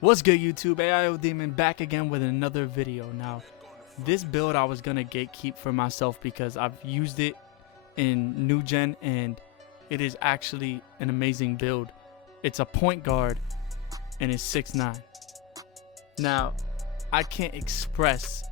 What's good, YouTube? AIO Demon back again with another video. Now, this build I was gonna gatekeep for myself because I've used it in new gen and it is actually an amazing build. It's a point guard and it's 6'9". Now, I can't express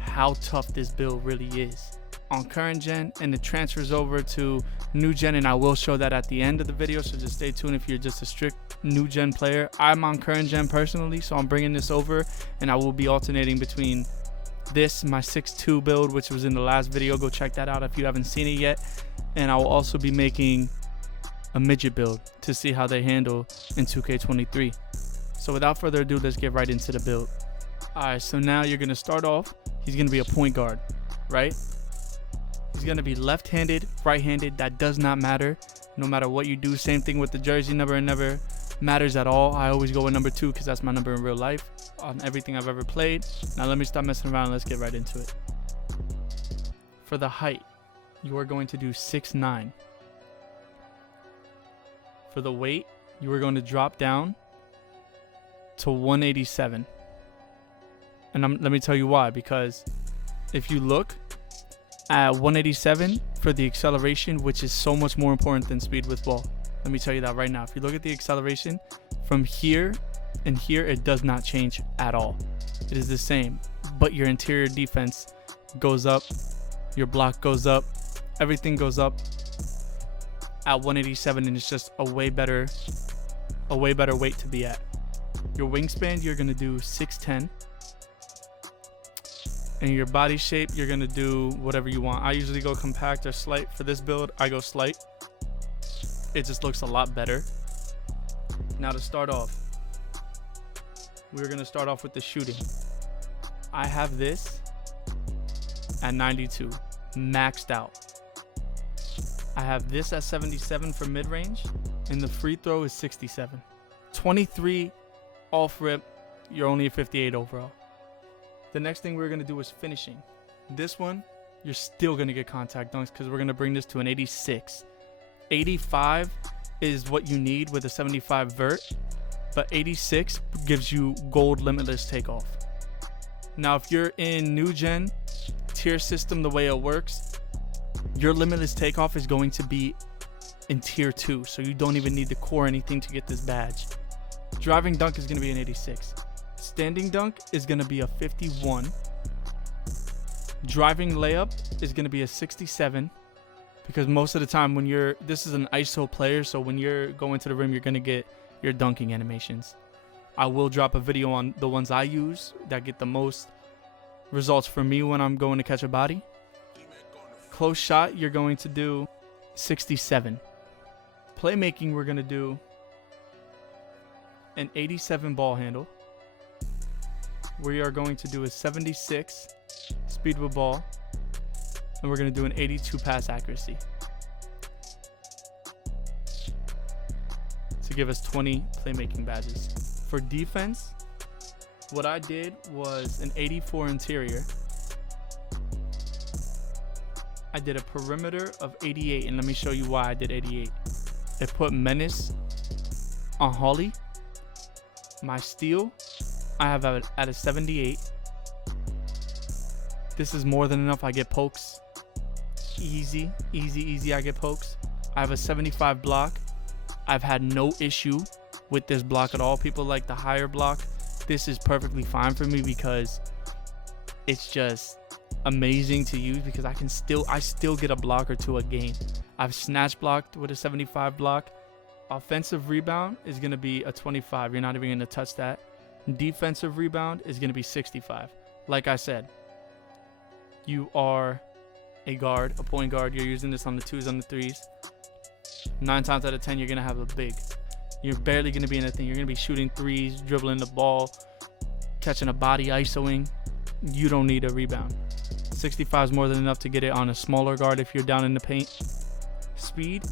how tough this build really is on current gen, and it transfers over to new gen, and I will show that at the end of the video, so just stay tuned if you're just a strict new gen player. I'm on current gen personally, so I'm bringing this over, and I will be alternating between this, my 6'2" build, which was in the last video. Go check that out if you haven't seen it yet. And I will also be making a midget build to see how they handle in 2K23. So without further ado, let's get right into the build. Alright, so now you're going to start off. He's going to be a point guard, right? He's going to be left-handed, right-handed. That does not matter. No matter what you do. Same thing with the jersey number. It never matters at all. I always go with number 2 because that's my number in real life on everything I've ever played. Now let me stop messing around and let's get right into it. For the height, you are going to do 6'9". For the weight, you are going to drop down to 187. And let me tell you why. Because if you look at 187 for the acceleration, which is so much more important than speed with ball. Let me tell you that right now. If you look at the acceleration from here and here, it does not change at all. It is the same, but your interior defense goes up, your block goes up, everything goes up at 187, and it's just a way better weight to be at. Your wingspan, you're gonna do 6'10". And your body shape, you're gonna do whatever you want. I usually go compact or slight. For this build, I go slight. It just looks a lot better. Now to start off, we're gonna start off with the shooting. I have this at 92, maxed out. I have this at 77 for mid-range, and the free throw is 67. 23 off rip, you're only a 58 overall. The next thing we're going to do is finishing. This one, you're still going to get contact dunks because we're going to bring this to an 86. 85 is what you need with a 75 vert, but 86 gives you gold limitless takeoff. Now, if you're in new gen tier system, the way it works, your limitless takeoff is going to be in tier 2, so you don't even need to core anything to get this badge. Driving dunk is going to be an 86. Standing dunk is going to be a 51. Driving layup is going to be a 67, because most of the time when this is an ISO player, so when you're going to the rim, you're going to get your dunking animations. I will drop a video on the ones I use that get the most results for me when I'm going to catch a body. Close shot, you're going to do 67. Playmaking, we're going to do an 87 ball handle. We are going to do a 76 speed with ball, and we're going to do an 82 pass accuracy to give us 20 playmaking badges. For defense, what I did was an 84 interior. I did a perimeter of 88, and let me show you why I did 88. It put menace on Holly. My steal, I have at a 78. This is more than enough. I get pokes. Easy. I get pokes. I have a 75 block. I've had no issue with this block at all. People like the higher block. This is perfectly fine for me because it's just amazing to use because I still get a block or two a game. I've snatch blocked with a 75 block. Offensive rebound is going to be a 25. You're not even going to touch that. Defensive rebound is going to be 65. Like I said, you are a guard, a point guard. You're using this on the 2s, on the 3s. 9 times out of 10, you're going to have a big. You're barely going to be anything. You're going to be shooting 3s, dribbling the ball, catching a body, isoing. You don't need a rebound. 65 is more than enough to get it on a smaller guard if you're down in the paint. Speed,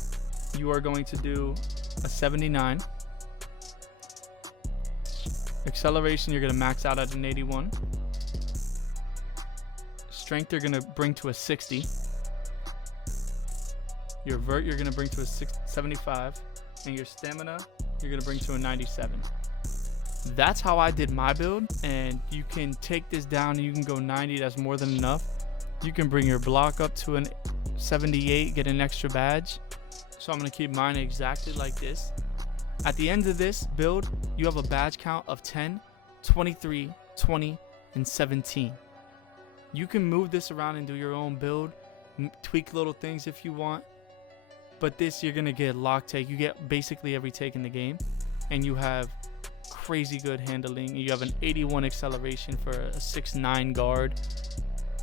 you are going to do a 79. Acceleration, you're going to max out at an 81. Strength, you're going to bring to a 60. Your vert, you're going to bring to a 75. And your stamina, you're going to bring to a 97. That's how I did my build, and you can take this down and you can go 90. That's more than enough. You can bring your block up to an 78, get an extra badge. So I'm gonna keep mine exactly like this. At the end of this build, you have a badge count of 10, 23, 20, and 17. You can move this around and do your own build, tweak little things if you want. But this, you're gonna get lock take. You get basically every take in the game, and you have crazy good handling. You have an 81 acceleration for a 6'9" guard.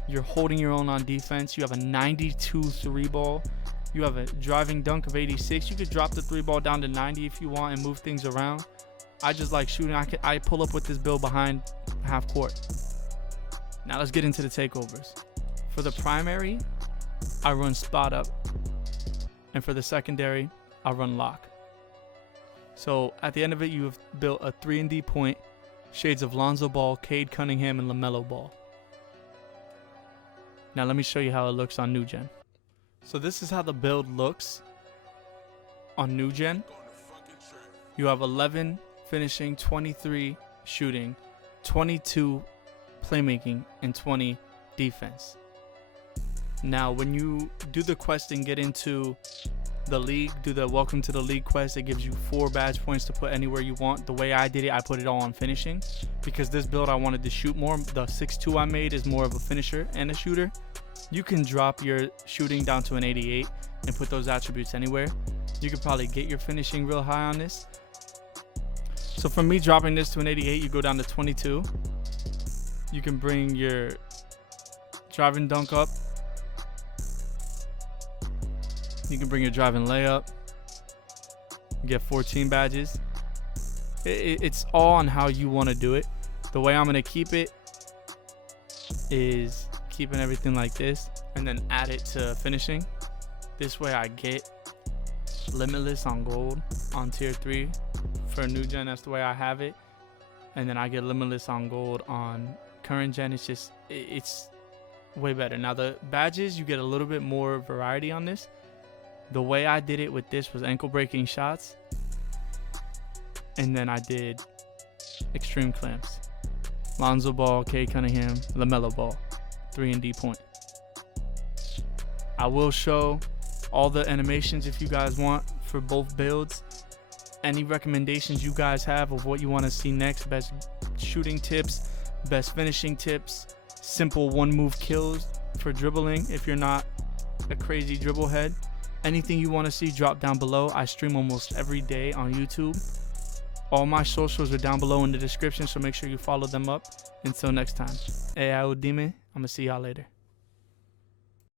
You're holding your own on defense. You have a 92 3 ball. You have a driving dunk of 86. You could drop the 3 ball down to 90 if you want and move things around. I just like shooting. I pull up with this build behind half court. Now let's get into the takeovers. For the primary, I run spot up. And for the secondary, I run lock. So at the end of it, you have built a 3-and-D point, shades of Lonzo Ball, Cade Cunningham, and LaMelo Ball. Now let me show you how it looks on new gen. So this is how the build looks on new gen. You have 11 finishing, 23 shooting, 22 playmaking, and 20 defense. Now when you do the quest and get into the league, do the welcome to the league quest, it gives you 4 badge points to put anywhere you want. The way I did it, I put it all on finishing, because this build I wanted to shoot more. The 6'2" I made is more of a finisher and a shooter. You can drop your shooting down to an 88 and put those attributes anywhere. You could probably get your finishing real high on this. So for me, dropping this to an 88, you go down to 22. You can bring your driving dunk up. You can bring your driving layup. You get 14 badges. It's all on how you want to do it. The way I'm going to keep it is keeping everything like this and then add it to finishing. This way I get limitless on gold on tier 3 for new gen. That's the way I have it. And then I get limitless on gold on current gen. It's way better. Now the badges, you get a little bit more variety on this. The way I did it with this was ankle breaking shots, and then I did extreme clamps, Lonzo Ball, Cade Cunningham, LaMelo Ball, 3-and-D point. I will show all the animations if you guys want for both builds. Any recommendations you guys have of what you want to see next, best shooting tips, best finishing tips, simple 1-move kills for dribbling if you're not a crazy dribble head. Anything you want to see, drop down below. I stream almost every day on YouTube. All my socials are down below in the description, so make sure you follow them up. Until next time. Hey, I Udime. I'm going to see y'all later.